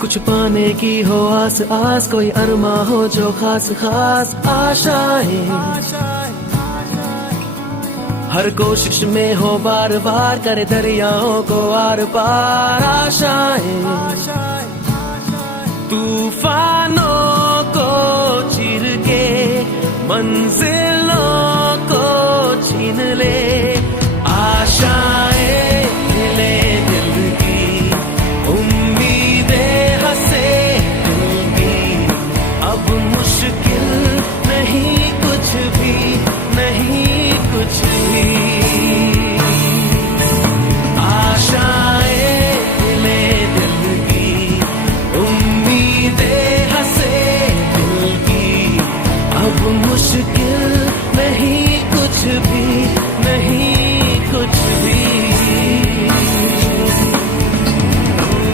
कुछ पाने की हो आस आस, कोई अरमा हो जो खास खास आशाएं, हर कोशिश में हो बार बार करे दरियाओं को आर पार आशाएं।